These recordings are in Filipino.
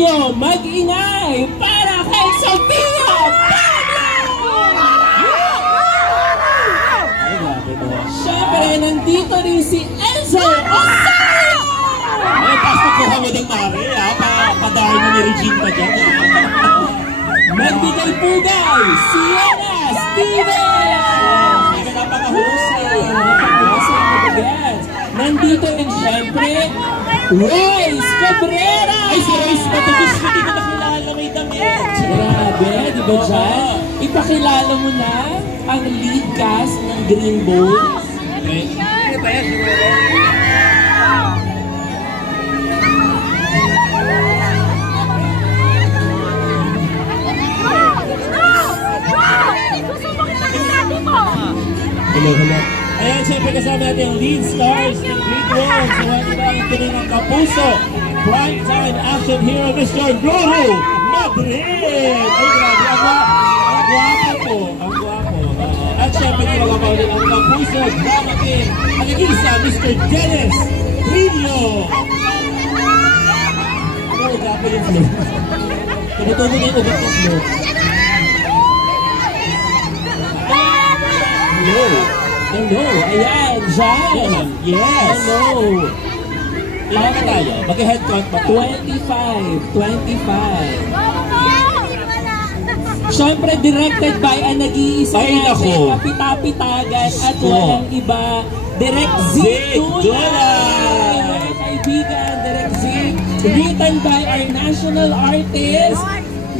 nyo mag-ingay para kay Sofia Pablo! Siyempre, nandito rin si Enzo Osario! Ay, pasok ko kami ng Mari, ha? Padari mo ni Regine pa dyan. Magbigay pugay, Sienna Steven! Napakahusay! Napakahusay na bagets. Nandito rin siyempre, Royce Cabrera! Ay, si Royce Matubos, hindi ko nakilala may damit. Grabe, di ba dyan? Ipakilala mo na ang lead cast ng Green Bones. Okay. Ano ba yan? Hello, hello. Ayan, siyempre kasama natin ang lead stars ng Green Bones. So, ano ba ang tuloy ng Kapuso? Primetime action hero, Mr. Roro Madrid! Ay, grabe. Ang guwapo po. Ang guwapo. At siyempre, nilagama ulit ang Kapuso drama king. Ang isa, Mr. Dennis Trillo. Oh, grabe yung flow. Tumutubo na yung ugat ng flow. Hello. Hello. Ayan, Jan. Yes. Hello. Ilan na tayo? Mag-head count ba? 25. Siyempre, directed by ang nag-iisa Ay, natin, nako. kapitapitagan at walang iba. Direct Zeke Dulay! Mga kaibigan, Direct Zeke. Written by our national artist,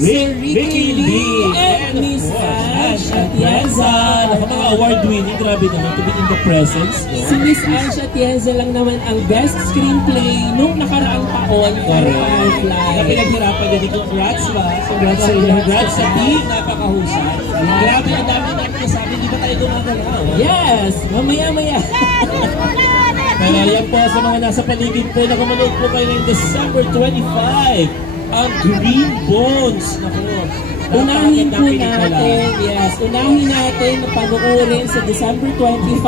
si Ricky Lee and Miss Ash Atienza. Mga award-winning, grabe naman to be in the presence. Si Miss Ash Atienza lang naman ang best screenplay nung nakaraang taon for Firefly. Na pinaghirapan niya din. Congrats ba? Congrats sa inyo. Congrats sa team. Napakahusay. Grabe, ang dami natin nasabi. Di ba tayo gumagalaw? Yes! Mamaya-maya. Pero yan po sa mga nasa paligid po na kumanood po kayo ng December 25. Ang Green Bones. Naku. Unahin po natin, unahin natin na panoorin sa December 25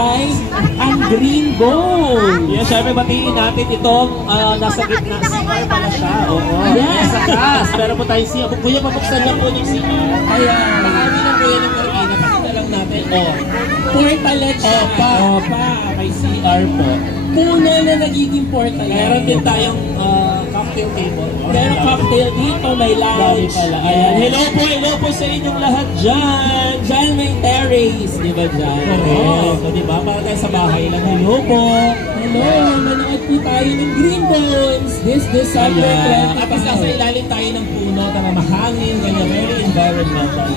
ang Green Bones. Yes, syempre batiin natin itong nasa gitna. CR pala siya. Oo. Yes. Nasa taas. Pero po tayo siya. Kuya, pabuksan niya po yung CR. Ayan. Pakami lang kuya ng Marina. Pakita lang natin. Portalet siya. Opa. May CR po. Puno na nagiging portalet. Meron din tayong cocktail table. Meron cocktail dito, may lounge. Ayan. Hello po sa inyong lahat dyan. Diyan may terrace, di ba dyan? Correct. So, di ba? Para tayo sa bahay lang. Hello po. Hello, manood po tayo ng Green Bones this December 25. At nasa ilalim tayo ng puno, tanga mahangin, ganyan, very environmental.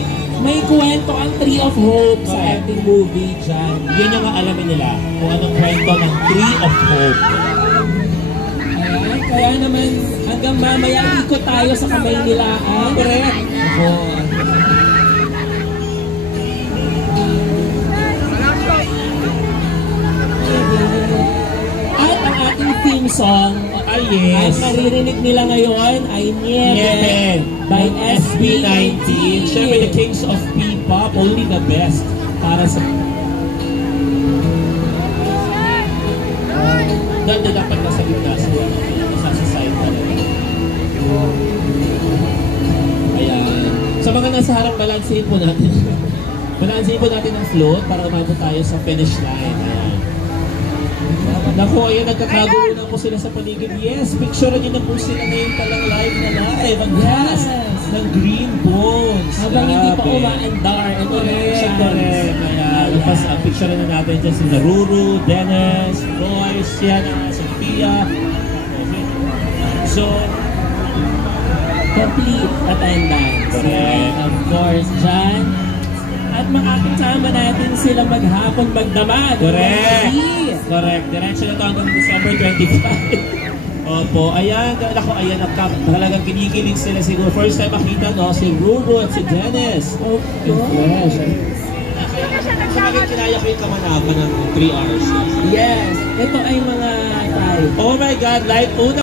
May kwento ang Tree of Hope sa ating movie dyan. Yun yung alamin nila kung anong kwento ng Tree of Hope. Ayan, kaya naman hanggang mamaya ikot tayo sa kamay nila. Correct. Ako. At ang ating theme song ay maririnig nila ngayon ay Nieve by SB19. Siyempre, the Kings of P-Pop, only the best para sa... Dahil dapat nasa gitna sa side talaga. Ayan. Sa mga nasa harap, balansin po natin. Balansin po natin ang float para umabot tayo sa finish line. Ayan. Naku, ayan, nagkakagulo na po sila sa paligid. Yes, picture nyo na po sila ngayon palang live na live. Ang cast ng Green Bones. Habang hindi pa umaandar. Correct. Ayan, tapos ang picture na natin dyan si Ruru, Dennis, Royce, Sienna, Sofia. So, complete attendance. correct. Of course, dyan. At makakasama natin sila maghapon magdamag. Correct. Diretso na ito hanggang December 25. Opo, ayan. Ako, ayan. Talagang kinikilig sila siguro. First time makita, no? Si Ruru at si Dennis. Of course. Sabagay, kinaya ko yung kamanapan ng 3 hours. Yes. Ito ay mga tayo. Oh my God, live una.